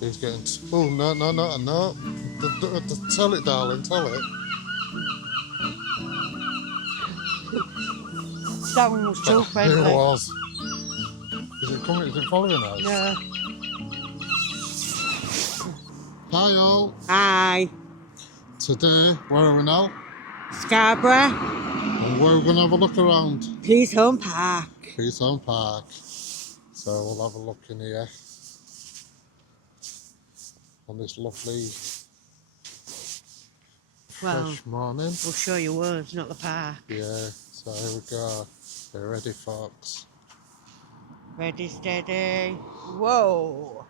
He's getting... Oh, no, no, no, no. Tell it, darling, tell it. That one was too friendly. It was. Is it coming? Is it following us? Yeah. Hi all. Hi. Today, where are we now? Scarborough. And we're going to have a look around Peasholm Park. Peasholm Park. So we'll have a look in here on this lovely fresh morning. We'll show you words, not the park. Yeah, so here we go. Get ready, folks. Ready, steady. Whoa.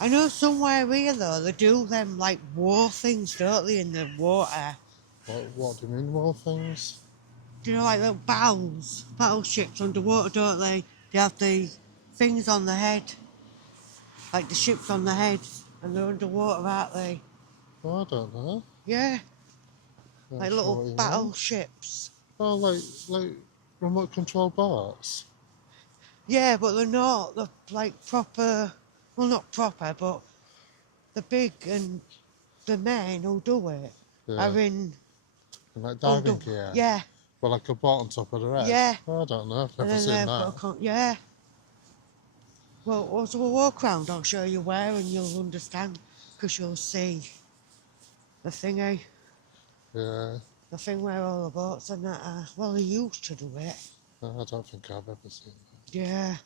I know somewhere here though, they do them like war things, don't they, in the water? What do you mean, more things? Do you know, like little battleships underwater, don't they? They have the things on the head, like the ships on the head, and they're underwater, aren't they? Oh, I don't know. Yeah, Not like sure what little you mean. battleships. Oh, like remote control boats? Yeah, but they're not. They're like proper, well not proper, but the big and the men who do it Yeah. are in... Like diving gear? Yeah. Well, like a boat on top of the head? Yeah. Oh, I don't know, I've And never then seen they've that. got yeah. Well, we'll walk round, I'll show you where and you'll understand, because you'll see the thingy. Yeah. The thing where all the boats and that are, well, they used to do it. No, I don't think I've ever seen that. Yeah.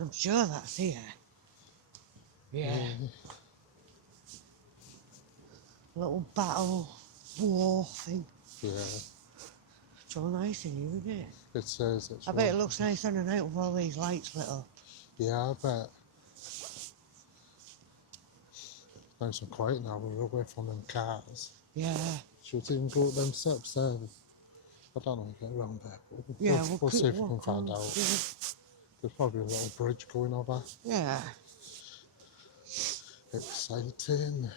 I'm sure that's here. Yeah. Little battle war thing. Yeah. It's all nice in here, isn't it? It says it's... I bet it looks nice on the night with all these lights lit up. Yeah, I bet. Nice and quiet now, we're away from them cars. Yeah. Should we even go up them steps there? I don't know, get around there. But Yeah, we'll see if we can walking. find out. Yeah. There's probably a little bridge going over. Yeah. Exciting.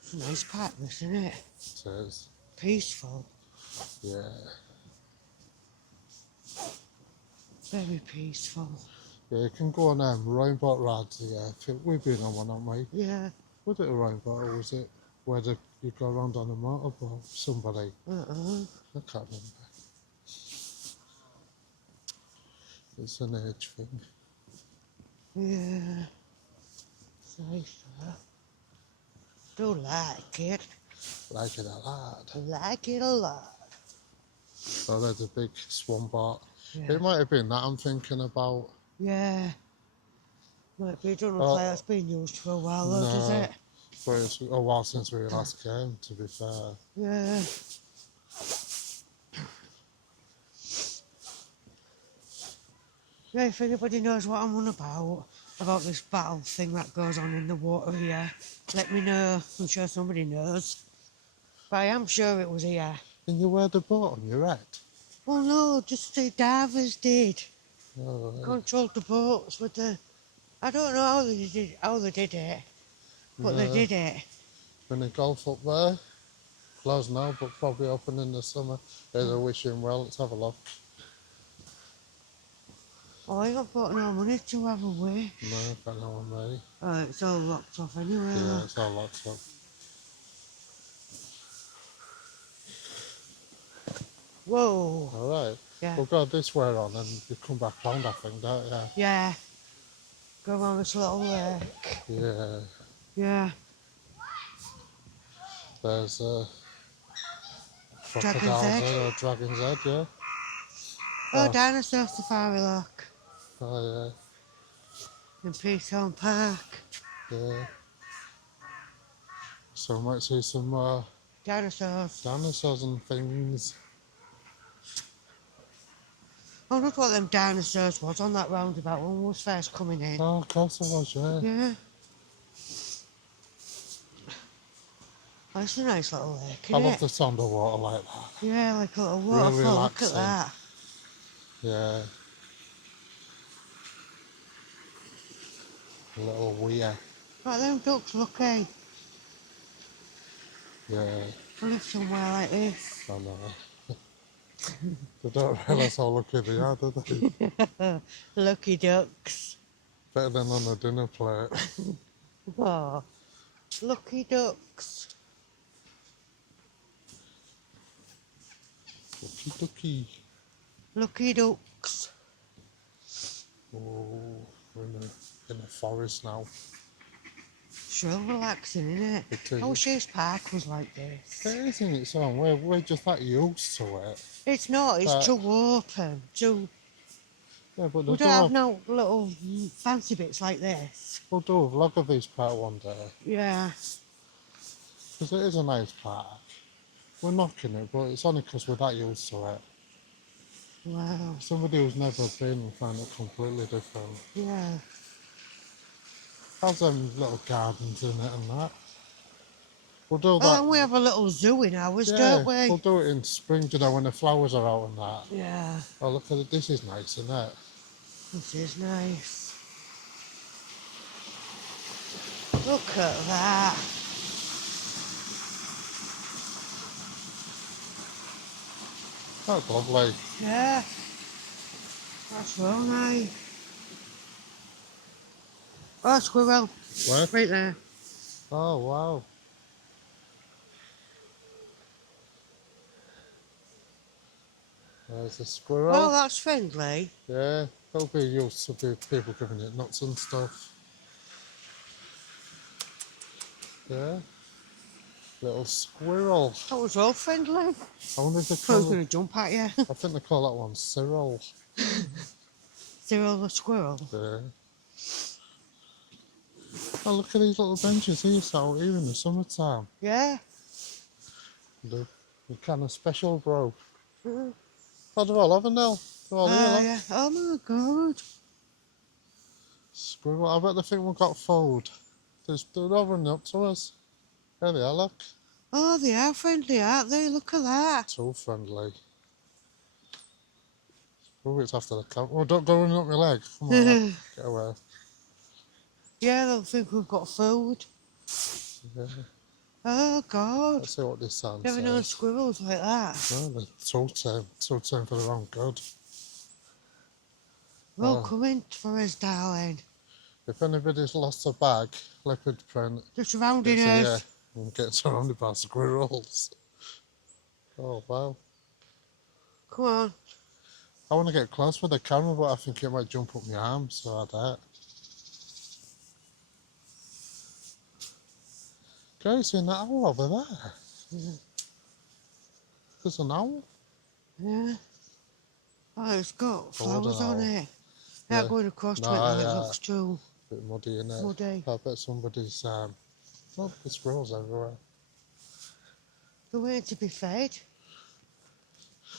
It's a nice park, this, isn't it? It is. Peaceful. Yeah. Very peaceful. Yeah, you can go on rowing boat rides here. We've been on one, haven't we? Yeah. Was it a rowing boat or was it where you go around on a motorboat? Somebody. I can't remember. It's an age thing. Yeah. It's nice, huh? Do like it. Like it a lot. Like it a lot. Oh, there's a big swan boat. Yeah. It might have been that I'm thinking about. Yeah. Might be. It doesn't look like that's been used for a while though, does it? But it's a while since we last came, to be fair. Yeah. Yeah, if anybody knows what I'm on about this battle thing that goes on in the water here, let me know. I'm sure somebody knows. But I am sure it was here. Can you wear the boat on your head? Well, no, just the divers did. Oh, right. Controlled the boats with the... I don't know how they did it, but they did it. Mini golf up there. Closed now, but probably open in the summer. There's a wishing well. Let's have a look. Oh, I ain't got no money to have a wish. No, got no one ready. Oh, it's all locked off anyway. Yeah, Look. it's all locked up. Whoa. Alright. Yeah. We'll go this way on and you come back round, I think, don't you? Yeah. Go around this little lake. Yeah. Yeah. There's a Dragon's crocodile Head. there, or Dragon's Head, yeah. Oh, dinosaur safari, look. Oh, In Peasholm Park. yeah. So we might see some Dinosaurs. and things. Oh, look what them dinosaurs was on that roundabout when we was first coming in. Oh, of course it was, yeah. Yeah. Oh, it's a nice little lake, I isn't love it? the sound of water like that. Yeah, like a little waterfall. Really Look at relaxing. that. Yeah. A little weir. Right, them ducks, look, eh? Yeah. I live somewhere like this. I know. They don't realise how lucky they are, do they? Lucky ducks. Better than on a dinner plate. Oh, lucky ducks. Lucky ducky. Lucky ducks. Oh, we're in a forest now. Sure relaxing, innit? It is. I wish this park was like this. It is in its own way. We're just that used to it. It's not, it's But, too open. yeah, but We there's don't have no little fancy bits like this. we'll do a vlog of this park one day. Yeah. Because it is a nice park. We're knocking it, but it's only because we're that used to it. Wow. Somebody who's never been will find it completely different. Yeah. Has them little gardens in it and that. We'll do Oh, that. and we have a little zoo in ours, Yeah, don't we? we'll do it in spring, you know, when the flowers are out and that. Yeah. Oh, look at it. This is nice, isn't it? This is nice. Look at that. That's lovely. Yeah. That's real nice. Oh, squirrel. Where? Right there. Oh, wow. There's a squirrel. Well, that's friendly. Yeah, they'll be used to people giving it nuts and stuff. Yeah. Little squirrel. That was all friendly. I wonder if they I was call going it, to jump at you. I think they call that one Cyril. Cyril the squirrel. Yeah. Oh, look at these little benches here, out here in the summertime. Yeah. The kind of special bro. Mm. Oh, they're all over now. They're all here, look. Yeah. Oh my god. Squirrel. I bet they think we've got food. They're all running up to us. There they are, look. Oh, they are friendly, aren't they? Look at that. Too friendly. Oh, it's after the camp. Oh, don't go running up my leg. Come on, lad. Get away. Yeah, they'll think we've got food. Yeah. Oh god. Let's see what this sign Never known says. squirrels like that. Oh, they're too tame for their own good. They're all Oh. coming for us, darling. If anybody's lost a bag, leopard print, They're surrounding it's us. yeah, and get surrounded by squirrels. Oh wow. Come on. I want to get close with the camera, but I think it might jump up my arm, so I doubt. Guys, see an owl over there? Yeah. There's an owl. Yeah. Oh, it's got flowers on owl. it. Yeah. Not going across to No, it now, yeah. it looks too Bit muddy in it. muddy. I bet somebody's oh, there's squirrels everywhere. They're waiting to be fed.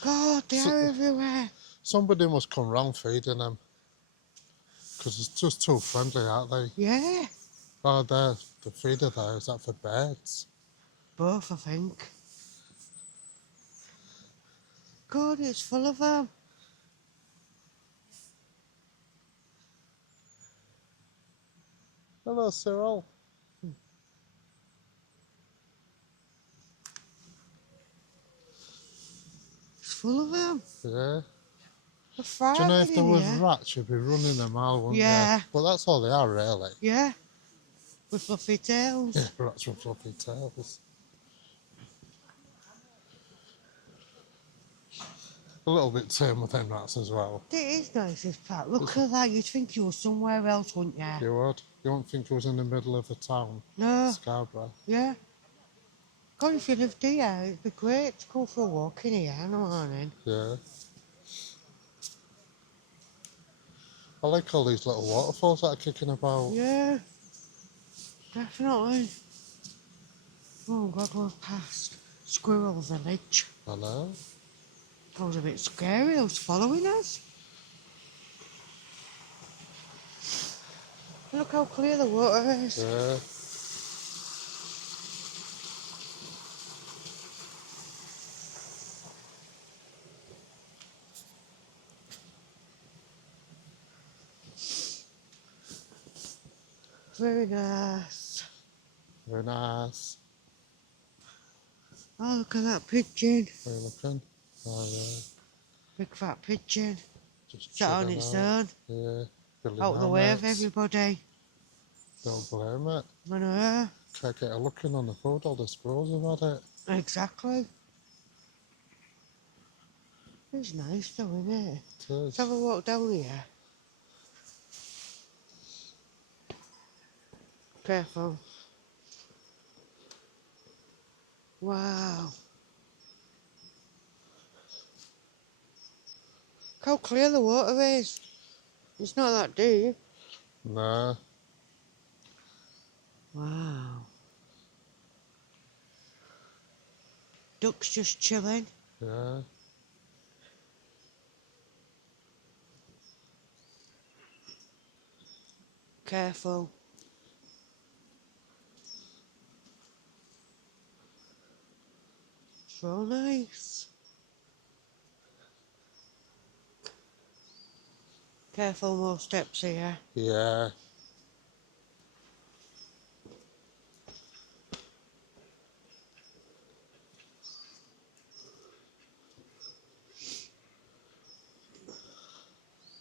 God, they are everywhere. Somebody must come round feeding them. Because it's just too friendly, aren't they? Yeah. Oh, there, the feeder there, is that for birds? Both, I think. God, it's full of them. Hello, Cyril. It's full of them. Yeah. They're Do you know if there thriving was here. rats, you'd be running a mile, wouldn't Yeah. you? But that's all they are, really. Yeah. With fluffy tails. Yeah, rats with fluffy tails. A little bit tame with them rats as well. It is nice, this park. Look at that. You'd think you were somewhere else, wouldn't you? You would. You wouldn't think it was in the middle of the town. No. Scarborough. Yeah. God, if you lived here, it'd be great to go for a walk in here in the morning. Yeah. I like all these little waterfalls that are kicking about. Yeah. Definitely. Oh, God, we're past Squirrel Village. I know. That was a bit scary. It was following us. Look how clear the water is. Yeah. Very nice. Very nice. Oh, look at that pigeon. Where are you looking? Oh, yeah. Big fat pigeon. Just Sat on chilling its out. own. Yeah, building Out of the way of hammocks. everybody. Don't blame it. I know. Can't get a look in on the food, all the squirrels have had it. Exactly. It's nice though, isn't it? It Let's have a is. walk down here. Careful. Wow. Look how clear the water is. It's not that deep. Nah. Wow. Ducks just chilling. Yeah. Careful. So nice. Careful, more steps here. Yeah.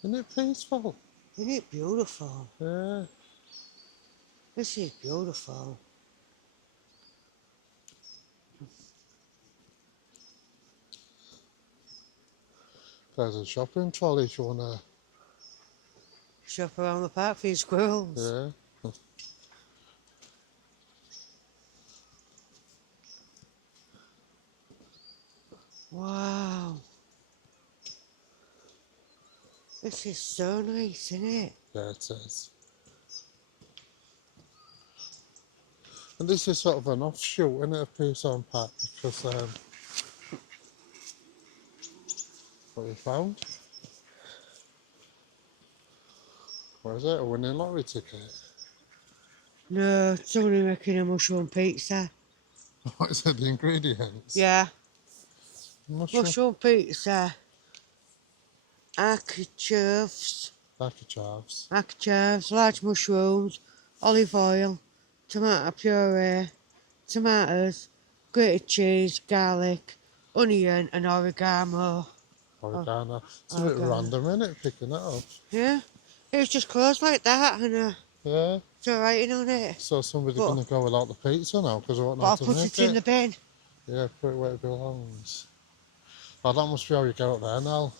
Isn't it peaceful? Isn't it beautiful? Yeah. This is beautiful. There's a shopping trolley if you wanna. Shop around the park for your squirrels. Yeah. Wow. This is so nice, isn't it? Yeah, it is. And this is sort of an offshoot, isn't it, of Peasholm Park? Because what we found? What is it? A winning lottery ticket? No, somebody making a mushroom pizza. What is it? The ingredients? Yeah, Mushroom. mushroom pizza, artichokes, large mushrooms, olive oil, tomato puree, tomatoes, grated cheese, garlic, onion and oregano. Oregano. It's a bit Oregano. random, isn't it, picking it up? Yeah, it was just closed like that and Yeah. it's writing on it. So somebody's But- going to go without the pizza now because I won't know But how I'll to put make it in the bin. Yeah, put it where it belongs. Oh, that must be how you get up there now.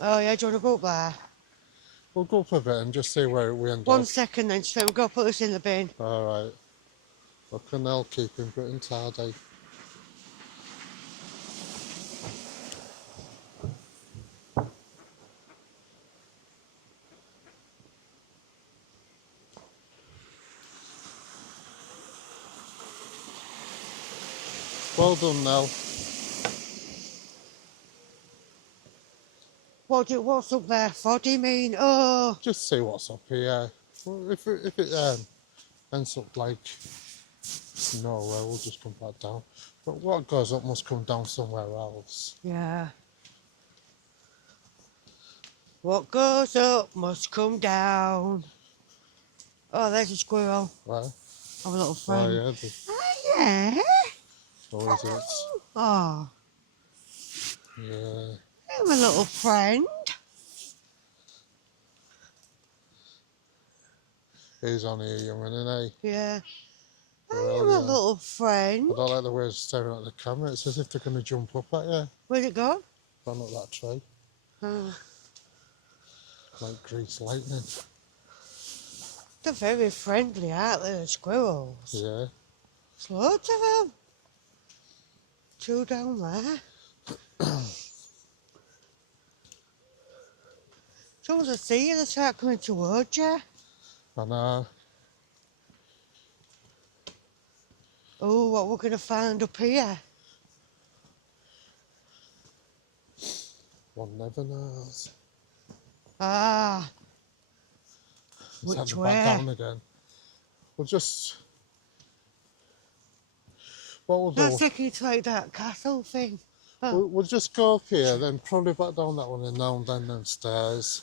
Oh yeah, do you want to go up there? We'll go up a bit and just see where we end 1 up. second then, so we'll go put this in the bin. Alright. Look, and they'll keep him pretty tidy. Well done, Nell. What's up there for, do you mean? Oh, Just see what's up here. Well, if it ends up like nowhere, we'll just come back down. But what goes up must come down somewhere else. yeah. What goes up must come down. Oh, there's a squirrel. Right? I'm a little Oh, friend. yeah. Oh, yeah. Or is it? Oh, Yeah. I'm a little friend. He's on here, young, isn't he? Yeah. I'm Well, a yeah. little friend. I don't like the way it's staring at the camera. It's as if they're going to jump up at you. Where'd it go? Run up that tree. Oh, Like grease lightning. they're very friendly, aren't they, the squirrels? Yeah. There's loads of them. 2 down there. As soon as I see you, they start coming towards you. And Oh, what we're going to find up here? one never knows. Ah, It's had which to way? back down again. We'll just... What we'll That's do... thinking it's like that castle thing. Oh. We'll just go up here, then probably back down that one and down them stairs.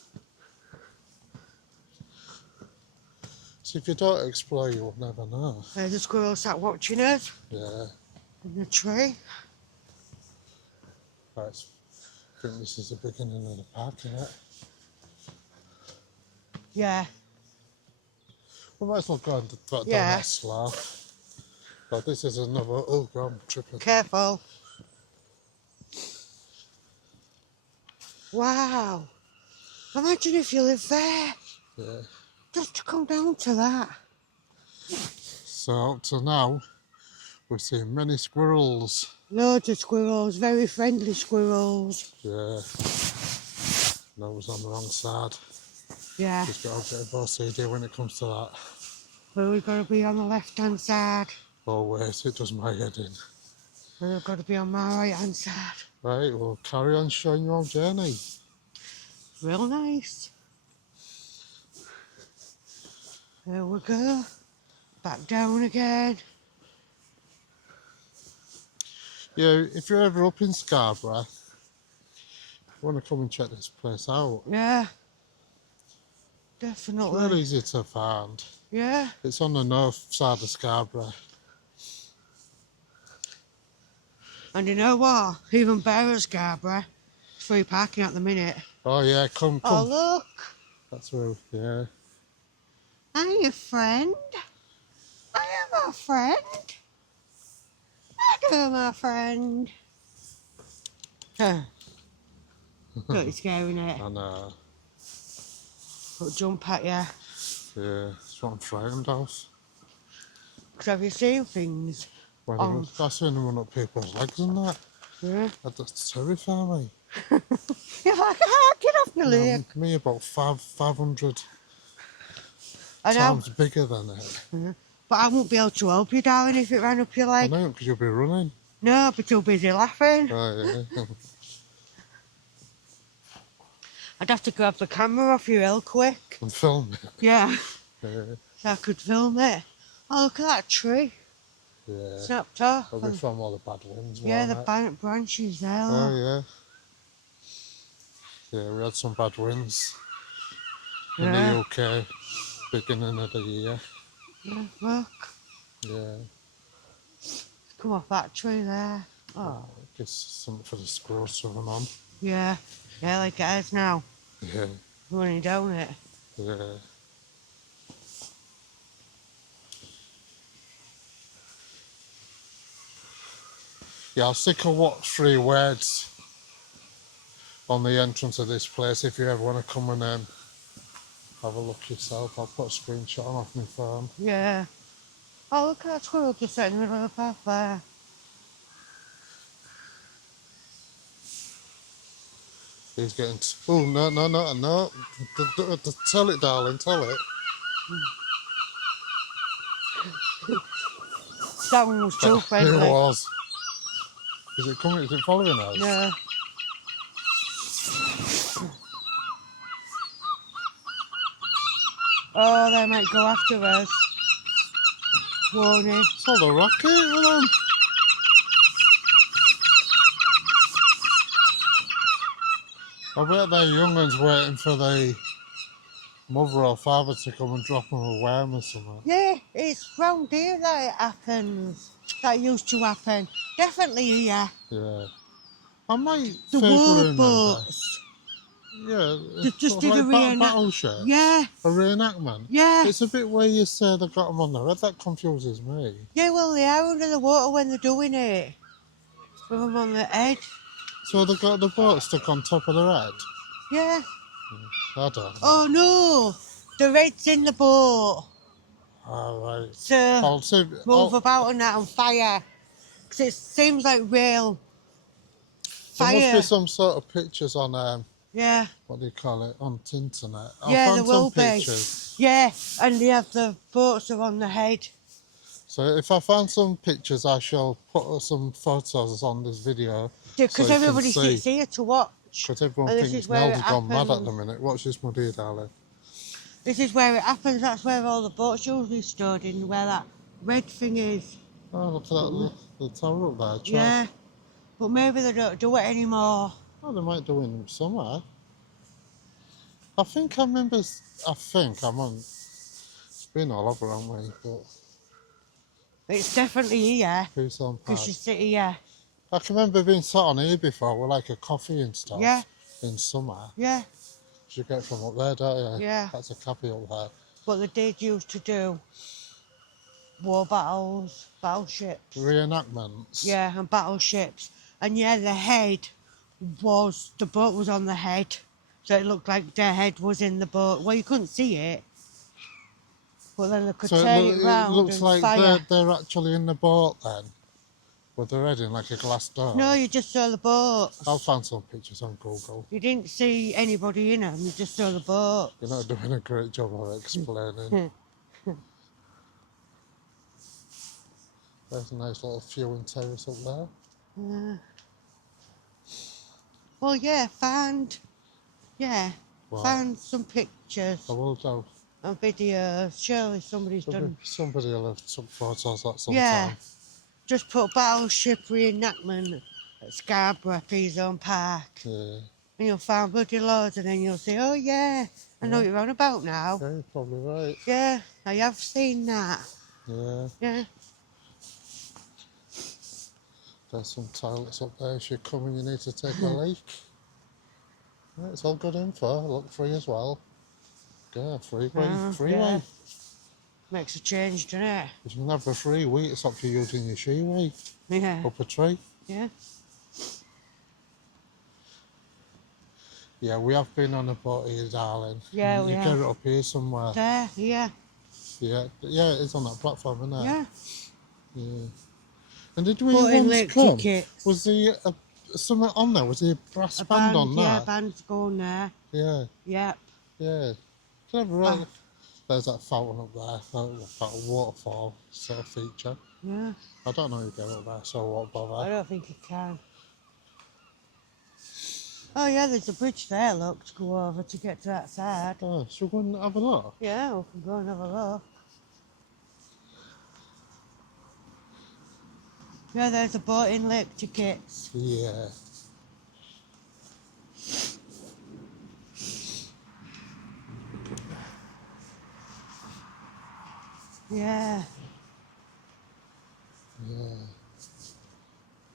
So if you don't explore, you'll never know. There's a squirrel sat watching us Yeah. in the tree. Right. think this is the beginning of the park, isn't it? Yeah. We might as well go down Yeah. that slough. But this is another. Oh God, I'm tripping. Careful. Wow. Imagine if you lived there. Yeah. Just to come down to that. So up to now, we've seen many squirrels. Loads of squirrels, very friendly squirrels. Yeah. No, it was on the wrong side. Yeah. Just got to get a bit OCD when it comes to that. Well, we've got to be on the left-hand side. Always, it does my head in. And we've got to be on my right-hand side. Right, we'll carry on showing your journey. Real nice. There we go. Back down again. Yeah, if you're ever up in Scarborough, you want to come and check this place out. Yeah. It's Definitely. really easy to find. Yeah. It's on the north side of Scarborough. And you know what? Even better at Scarborough. It's free parking at the minute. Oh yeah, come. Oh, look. That's where, yeah. Hiya, friend. Hiya, my friend. Hello, my friend. Huh. Pretty scary, innit? I know. It'll jump at you. Yeah, that's what I'm frightened of. Because have you seen things? When I've seen them run up people's legs and that. Yeah. That terrify me. You're like, ah, get off my leg. Me about 500 I know. times bigger than it. Yeah. But I won't be able to help you, darling, if it ran up your I leg. know, because you'll be running. No, I'll be too busy laughing. Oh, yeah. I'd have to grab the camera off you real quick. And film it. Yeah. Yeah. So I could film it. Oh, look at that tree. Yeah. Snapped off. That'll be from all the bad winds. Yeah, the won't it? branches there. Oh, Look. yeah. Yeah, we had some bad winds in Yeah. the UK beginning of the year. Yeah, look. Yeah. Come off that tree there. Oh. Guess something for the squirrels to run on. Yeah. Yeah, like it is now. Yeah. Running down it. Yeah. Yeah, I'll stick a what 3 words on the entrance of this place if you ever want to come and have a look yourself. I'll put a screenshot on off my phone. Yeah. Oh, look at that squirrel just sitting in the middle of the path there. He's getting. Oh, no. Tell it, darling, tell it. That one was too friendly. It was. Is it coming? Is it following us? Yeah. Oh, they might go after us. Warning. It's all the rocket, hold on. I bet their young ones waiting for the mother or father to come and drop them a worm or something. Yeah, it's round here that it happens. That used to happen. Definitely here. Yeah. I might The vaguely war remember. boats. Yeah. They just did like a reenact. battleship. Yeah, A reenactment. yeah. It's a bit where you say they got them on their head. That confuses me. Yeah, well, they are under the water when they're doing it. With them on the head. So they got the boat stuck on top of their head? Yeah. I don't know. Oh, no. The red's in the boat. Alright. To I'll see. move about and that on fire. Because it seems like real There fire. must be some sort of pictures on Yeah. what do you call it, on the internet. I'll Yeah, find there will some be. pictures. Yeah, and they have the boats are on the head. So if I find some pictures, I shall put some photos on this video. Because so you can everybody see. sits here to watch. Because everyone And this thinks is where Nell's it gone mad at happens. the minute. Watch this muddy, darling. This is where it happens. That's where all the boats usually stored in, where that red thing is. Oh, look at that, the tower up there, Chuck. Yeah, but maybe they don't do it anymore. Oh, they might do it somewhere. I think I'm on. It's been all over, haven't we? But It's definitely here. Peasholm Park. Because you sit here. I can remember being sat on here before with like a coffee and stuff Yeah, in summer. yeah, You get from up there, don't you? yeah. That's a cafe up there. But they did used to do war battles, battleships. Reenactments. Yeah, and battleships. And yeah, the head was, the boat was on the head. So it looked like their head was in the boat. Well, you couldn't see it. But then they could So turn it it round looks and like fire. they're actually in the boat then, with their head in like a glass dome. No, you just saw the boats. I'll find some pictures on Google. You didn't see anybody in them, you just saw the boats. You're not doing a great job of explaining. There's a nice little viewing terrace up there. Yeah. Well, yeah, find some pictures I will do. and videos. Surely somebody's done. Somebody will have took photos at some Yeah, time. just put battleship reenactment at Scarborough, Peasholm Park, Yeah. and you'll find bloody loads, and then you'll say, oh yeah, I know what you're on about now. Yeah, you're probably right. Yeah, I have seen that. Yeah. Yeah. There's some toilets up there. If you're coming, you need to take a leak. Yeah, it's all good info. Look, free as well. Yeah, freeway. Yeah. Makes a change, doesn't it? If you can have a freeway, it's up to you using your sheeway. Yeah. Up a tree. Yeah. Yeah, we have been on a boat here, darling. Yeah, you we get have. it up here somewhere. There, yeah. Yeah, it's on that platform, isn't it? Yeah. Yeah. And did we Put in once late come? tickets. Was there something on there? Was there a brass band on Yeah, that? band's going there. Yeah. Yep. Yeah. Can I have a look? There's that fountain up there, that waterfall sort of feature. Yeah. I don't know how you get up there, so I won't I bother. don't think you can. Oh yeah, there's a bridge there, look, to go over to get to that side. Oh, should we go and have a look? Yeah, we can go and have a look. Yeah, there's a boat in lake tickets. Yeah. Yeah. Yeah.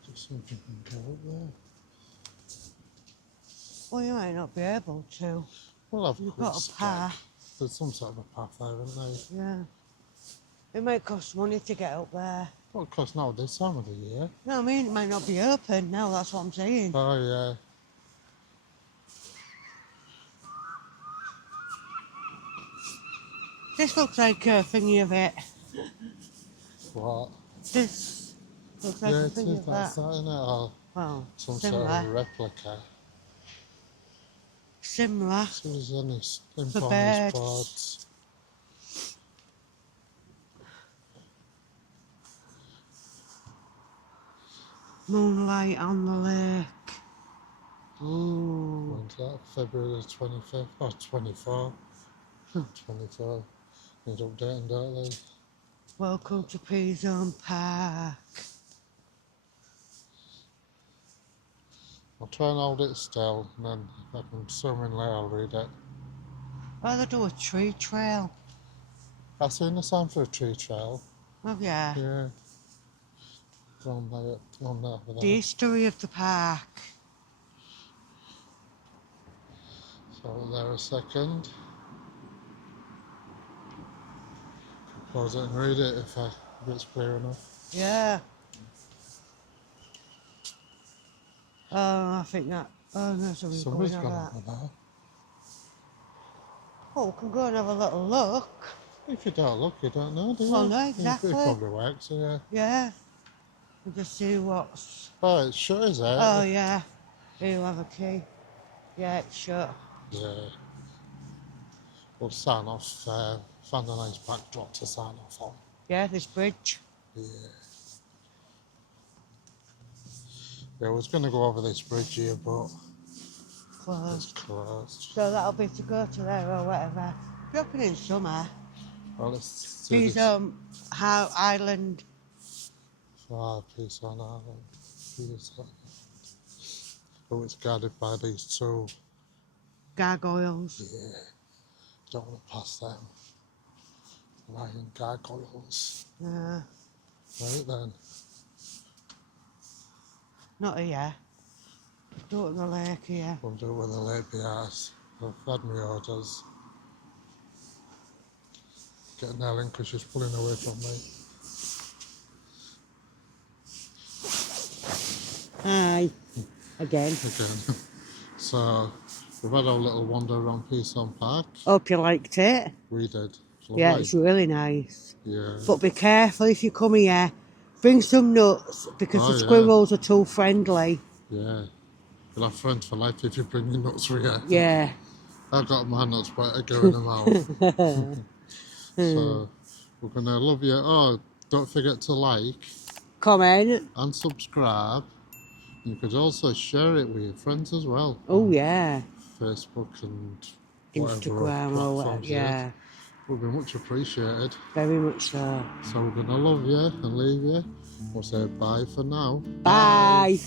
Just see if you can go up there. Well, you might not be able to. We'll have You've quick got a skip. path. There's some sort of a path there, isn't there? Yeah. It might cost money to get up there. Well, of course, now this time of the year. No, I mean, it might not be open now, that's what I'm saying. Oh, yeah. This looks like a thingy of it. What? This looks like Yeah, a it thingy is of that, that. isn't it? Or Well, some similar. sort of replica. Similar. So there's any info For on birds. these boards. Moonlight on the lake. Ooh. When's that? February the 25th? Oh, 24. 24. Need updating, don't they? Welcome to Peasholm Park. I'll try and hold it still, and then if I can zoom in later, I'll read it. Oh, they do a tree trail. I've seen the sign for a tree trail. Oh, yeah. Yeah. On there, over The there. history of the park. So there a second. Pause it and read it if it's clear enough. Yeah. Oh, I think that. Oh, no, so we're Somebody's going gone over that. over there. Oh, we can go and have a little look. If you don't look, you don't know, do you? Well, no, exactly. It probably works, yeah. Yeah. We'll just see what's. Oh, it's shut, is it? Oh, yeah. Here you have a key. Yeah, it's shut. Yeah. We'll sign off. Find a nice backdrop to sign off on. Yeah, this bridge. Yeah. Yeah, I was going to go over this bridge here, but it's Closed. closed. So that'll be to go to there or whatever. Be open in summer. Well, let's see These this. how island. Peasholm Island. Peasholm. Oh, it's guarded by these two. Gargoyles. Yeah. Don't want to pass them. Lion gargoyles. Yeah. Right then. Not here. Do it in the lake here. We'll do it with the lake beers. I've had my orders. Get Nell in because she's pulling away from me. Hi. Again. Again. So, we've had our little wander around Peasholm Park. Hope you liked it. We did. It's Yeah, lovely. it's really nice. Yeah. But be careful if you come here. Bring some nuts because Oh, the yeah. squirrels are too friendly. Yeah. You'll have friends for life if you bring your nuts for you. Yeah. I got my nuts, but I go in the mouth. So, we're going to love you. Oh, don't forget to like Comment. and subscribe. You could also share it with your friends as well. Oh, yeah. Facebook and whatever Instagram or whatever. platforms. Yeah. Would be much appreciated. Very much so. So we're going to love you and leave you. We'll say bye for now. Bye.